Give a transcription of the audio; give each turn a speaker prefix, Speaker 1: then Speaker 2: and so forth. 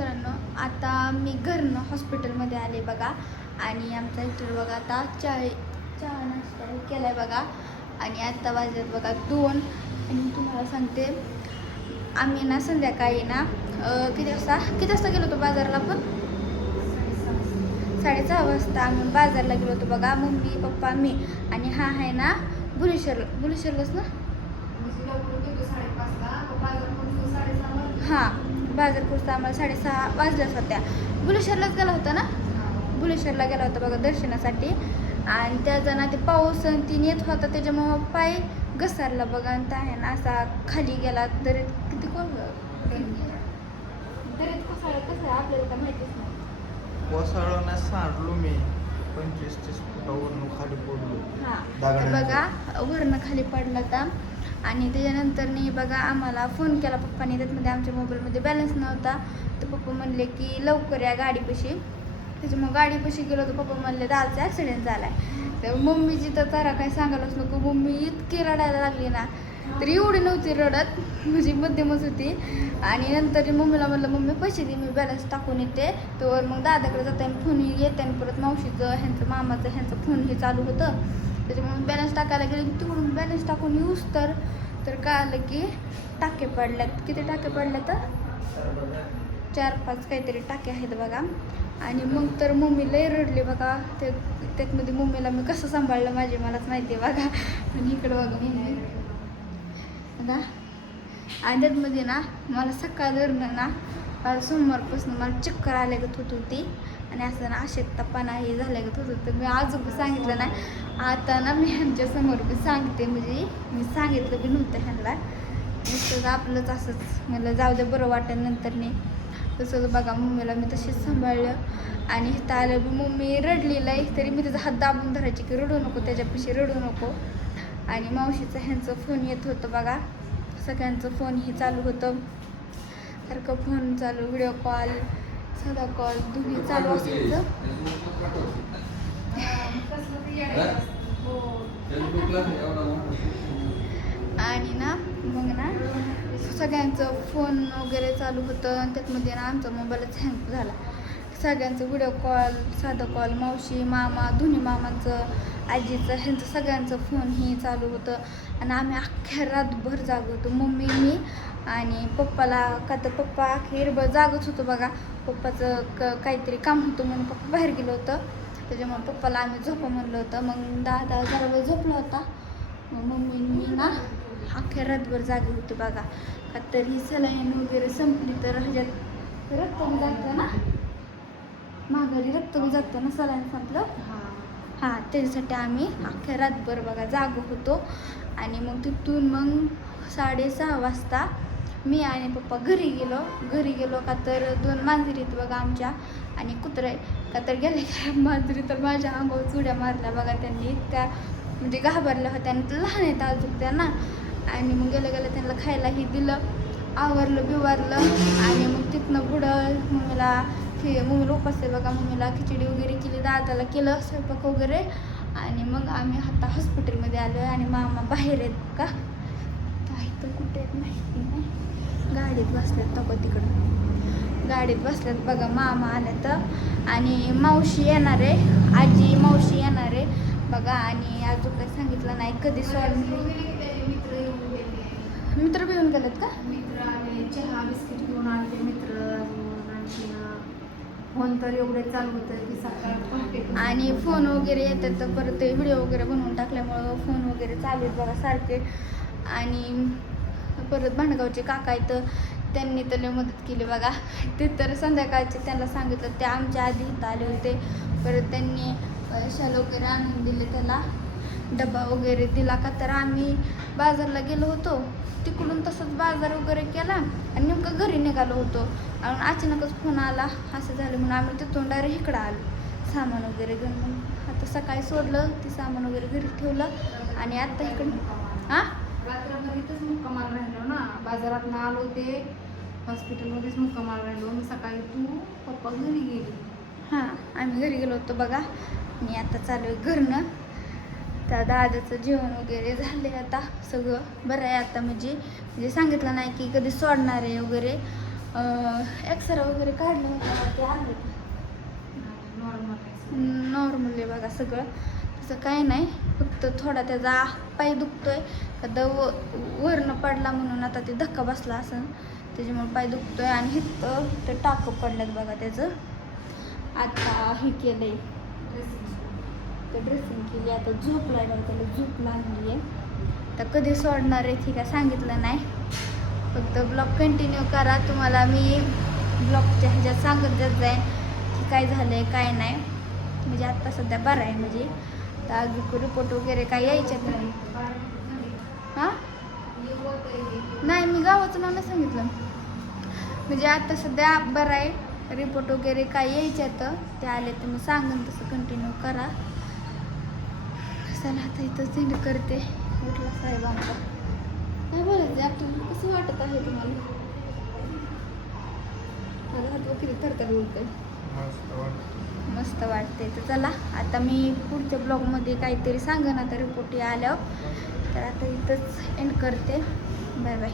Speaker 1: मित्रांनो आता मी घरनं हॉस्पिटलमध्ये आले बघा. आणि आमचा इतर बघा आता चाय चहा नाश्ता हे आहे बघा. आणि आत्ता वाजत बघा दोन. आणि तुम्हाला सांगते आम्ही ना संध्याकाळी ना किती वाजता किती वाजता गेलो होतो बाजारला पण साडेसहा वाजता आम्ही बाजारला गेलो होतो बघा. मम्मी पप्पा मी. आणि हा आहे ना बुलेश्वर बुलेश्वरलाच ना? हां बाजार पुरता आम्हाला साडेसहा वाजल्याच होत्या. बुलेश्वरलाच गेला होता ना? बुलेश्वरला गेला होता बघा दर्शनासाठी. आणि त्या ना ते पाऊस आणि तीन येत होता त्याच्यामुळं पाय घसरला बघा आणि त्या आहे ना असा खाली गेला. दरीत किती कोण दरीत कसा कसं आहे आपल्याला काय माहितीच नाही.
Speaker 2: सांडलो मी. पंचवीस तीस फुटावरून खाली पडलो.
Speaker 1: हां तर. बघा वरनं खाली पडला होता. आणि त्याच्यानंतर नी बघा आम्हाला फोन केला पप्पाने. त्यातमध्ये आमच्या मोबाईलमध्ये बॅलन्स नव्हता. तर पप्पा म्हणले की लवकर या गाडीपाशी. त्याच्यामुळे गाडीपाशी गेलो तर पप्पा म्हणले दालचा ॲक्सिडेंट झाला आहे तर मम्मीची तर तारा काय सांगायलाच नको. मम्मी इतकी रडायला लागली ना तर एवढी नव्हती रडत. म्हणजे मध्यमच होती. आणि नंतर मम्मीला म्हणलं मम्मी पैसे दे मी बॅलन्स टाकून येते. तर मग दादाकडे जाताना फोन येते आणि परत मावशीचं ह्यांचं मामाचं ह्यांचं फोन हे चालू होतं. त्याच्यामुळे बॅलन्स टाकायला गेले. तिकडून बॅलन्स टाकून येऊस तर तर आलं की टाके पडल्यात. किती टाके पडल्या तर चार पाच काहीतरी टाके आहेत बघा. आणि मग तर मम्मी लय रडली बघा. ते त्यातमध्ये मम्मीला मी कसं सांभाळलं माझे मलाच माहिती आहे बघा. आणि इकडं बघा. मम्मी बघा. आणि त्यातमध्ये ना मला सकाळ धरणं ना सोमवारपासून मला चक्कर आल्यागत होत होती आणि असं ना अशक्तपणा हे झाल्यागत होत होतं मी अजून सांगितलं नाही. आता ना मी ह्यांच्यासमोर पण बी सांगते. म्हणजे मी सांगितलं बी नव्हतं ह्यांना. नुसतं आपलंच असंच. मला जाऊ दे बरं वाटेल नंतरने तसंच बघा मम्मीला मी तशीच सांभाळलं. आणि इथं आलं बी मम्मी रडलेलं आहे. तरी मी त्याचा हात दाबून धरायची की रडू नको त्याच्यापाशी रडू नको. आणि मावशीचं ह्यांचं फोन येत होतं बघा. सगळ्यांचं फोन हे चालू होतं. सारखं फोन चालू व्हिडिओ कॉल साधा कॉल दोन्ही चालू असेल तर? आणि ना मग ना सगळ्यांचं फोन वगैरे चालू होतं आणि त्यातमध्ये ना आमचा मोबाईलच हँग झाला. सगळ्यांचं व्हिडिओ कॉल साधं कॉल मावशी मामा दोन्ही मामांचं आजीचं ह्यांचं सगळ्यांचं फोन हे चालू होतं. आणि आम्ही अख्ख्या रातभर जाग होतो मम्मी मी आणि पप्पाला का तर पप्पा अखेरभर जागच होतो बघा. पप्पाचं क काहीतरी काम होतं म्हणून पप्पा बाहेर गेलं होतं. त्याच्यामुळे पप्पाला आम्ही झोपा म्हणलं होतं. मग दहा दहा जरा वेळ झोपला होता. मग मम्मी मी ना अख्ख्या रातभर जागे होते बघा. का तर ही सलाईन वगैरे संपली तर ह्याच्यात रक्त जातं ना. माघारी रक्त बी जातं ना सलाईन संपलं. हां. त्याच्यासाठी आम्ही अख्ख्या रातभर बघा जाग होतो. आणि मग तिथून मग साडेसहा वाजता मी आणि पप्पा घरी गेलो. घरी गेलो का तर दोन मांजरी आहेत बघा आमच्या आणि कुत्रे का तर गेले का मांजरी तर माझ्या अंगावर चुड्या मारल्या बघा त्यांनी. इतक्या म्हणजे घाबरल्या होत्या आणि लहान आहेत अजून त्यांना. आणि मग गेलं गेलं त्यांना खायलाही दिलं. आवरलं बिवारलं आणि मग तिथनं पुढं मम्मीला खि मम्मीला उपास आहे बघा मम्मीला खिचडी वगैरे केली दादाला केलं स्वयंपाक वगैरे. आणि मग आम्ही आता हॉस्पिटलमध्ये आलो आहे आणि मामा बाहेर आहेत का काही तर कुठे आहेत माहिती नाही. गाडीत बसल्यात तक तिकडं. गाडीत बसल्यात बघा मामा आल्या तर. आणि मावशी येणार आहे. आजी मावशी येणार आहे बघा. आणि अजून काही सांगितलं नाही. कधी सॉल्व मित्र बी येऊन गेलेत का?
Speaker 3: मित्र आले चहा बिस्किट घेऊन आले मित्र आणखी फोन तर एवढे चालू होतं की सकाळ
Speaker 1: आणि फोन वगैरे येतात तर परत ते व्हिडिओ वगैरे बनवून टाकल्यामुळं फोन वगैरे चालू आहेत बघा सारखे. आणि परत भांडगावचे काका आहेत त्यांनी तर मदत केली बघा. ते तर संध्याकाळचे त्यांना सांगितलं ते आमच्या आधी इथं आले होते. परत त्यांनी शाल वगैरे आणून दिले त्याला. डबा वगैरे दिला का तर आम्ही बाजारला गेलो होतो. तिकडून तसंच बाजार वगैरे केला आणि नेमकं घरी निघालो होतो. आणि अचानकच फोन आला. असं झालं म्हणून आम्ही तिथून डायरेक्ट इकडं आलो. सामान वगैरे घेऊन. आता सकाळी सोडलं ते सामान वगैरे घरी ठेवलं आणि आता इकडं हां
Speaker 3: रात्रभर इथंच मुक्कामाला राहिलो ना. बाजारात आलो ते. हॉस्पिटलमध्येच मुक्कामाला राहिलो. मग सकाळी तू पप्पा घरी गेली.
Speaker 1: हां आम्ही घरी गेलो होतो बघा. मी आता चालू आहे घरनं. त्या दादाचं जेवण वगैरे झाले आता सगळं. बरं आहे आता म्हणजे. म्हणजे सांगितलं नाही की कधी सोडणार आहे वगैरे. एक्सरा वगैरे काढलं होतं ते आले
Speaker 3: नॉर्मल
Speaker 1: नॉर्मल आहे बघा सगळं. तसं काही नाही. फक्त थोडा त्याचा पाय दुखतोय. का दव वरनं पडला म्हणून आता ते धक्का बसला असं त्याच्यामुळे पाय दुखतोय आणि इथं ते टाकं पडल्यात बघा त्याचं. आता हे केलंय. तर ड्रेसिंग केली आता झोप लागली त्याला झोप लागली आहे तर कधी सोडणार आहे ठीक आहे सांगितलं नाही. फक्त ब्लॉग कंटिन्यू करा तुम्हाला मी ब्लॉगच्या ह्याच्यात सांगत जात जाईन की काय झालं आहे काय नाही. म्हणजे आत्ता सध्या बरं आहे म्हणजे. तर अजून रिपोर्ट वगैरे काय यायच्यात नाही हां? नाही मी गावाचं नाव नाही सांगितलं. म्हणजे आता सध्या बरं आहे. रिपोर्ट वगैरे काय यायच्यात ते आले तर मी सांगेन तसं कंटिन्यू करा. चला आता इथं सेंड करते. उठला साहेब आमचा काय बोलायचं आपल्याला कसं वाटत आहे तुम्हाला? माझा हात थरथर उलतोय
Speaker 2: मस्त वाटतं
Speaker 1: मस्त वाटते तर चला आता मी पुढच्या ब्लॉगमध्ये काहीतरी सांगेन आता रिपोर्ट आल्यावर. तर आता इथंच एंड करते. Bye bye.